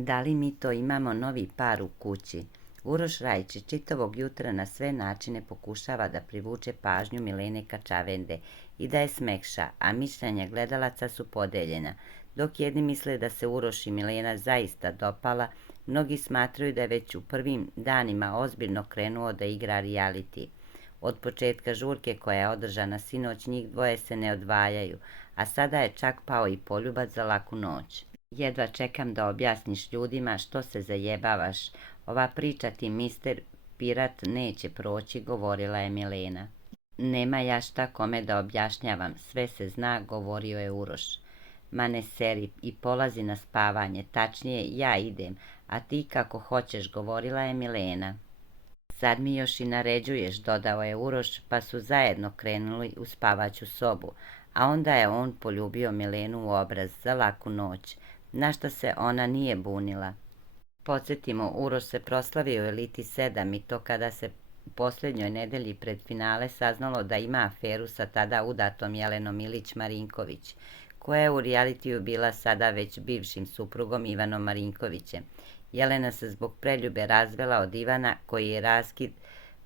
Da li mi to imamo novi par u kući? Uroš Rajić čitavog jutra na sve načine pokušava da privuče pažnju Milene Kačavende i da je smekša, a mišljenja gledalaca su podeljena. Dok jedni misle da se Uroš i Milena zaista dopala, mnogi smatraju da je već u prvim danima ozbiljno krenuo da igra reality. Od početka žurke koja je održana sinoć njih dvoje se ne odvajaju, a sada je čak pao i poljubac za laku noć. Jedva čekam da objasniš ljudima što se zajebavaš. Ova priča ti mister Pirat neće proći, govorila je Milena. Nema ja šta kome da objašnjavam, sve se zna, govorio je Uroš. Ma ne seri i polazi na spavanje, tačnije ja idem, a ti kako hoćeš, govorila je Milena. Sad mi još i naređuješ, dodao je Uroš, pa su zajedno krenuli u spavaću sobu, a onda je on poljubio Milenu u obraz za laku noć, na što se ona nije bunila. Podsjetimo, Uroš se proslavio u Eliti 7 i to kada se u posljednjoj nedelji pred finale saznalo da ima aferu sa tada udatom Jelenom Ilić Marinković, koja je u realitiju bila sada već bivšim suprugom Ivanom Marinkovićem. Jelena se zbog preljube razvela od Ivana, koji je raskid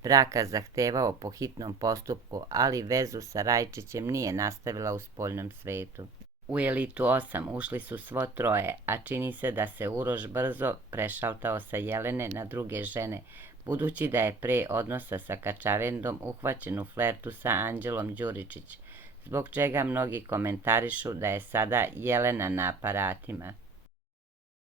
braka zahtevao po hitnom postupku, ali vezu sa Rajčićem nije nastavila u spoljnom svetu. U Elitu 8 ušli su svo troje, a čini se da se Uroš brzo prešaltao sa Jelene na druge žene, budući da je pre odnosa sa Kačavendom uhvaćen u flertu sa Anđelom Đuričić, zbog čega mnogi komentarišu da je sada Jelena na aparatima.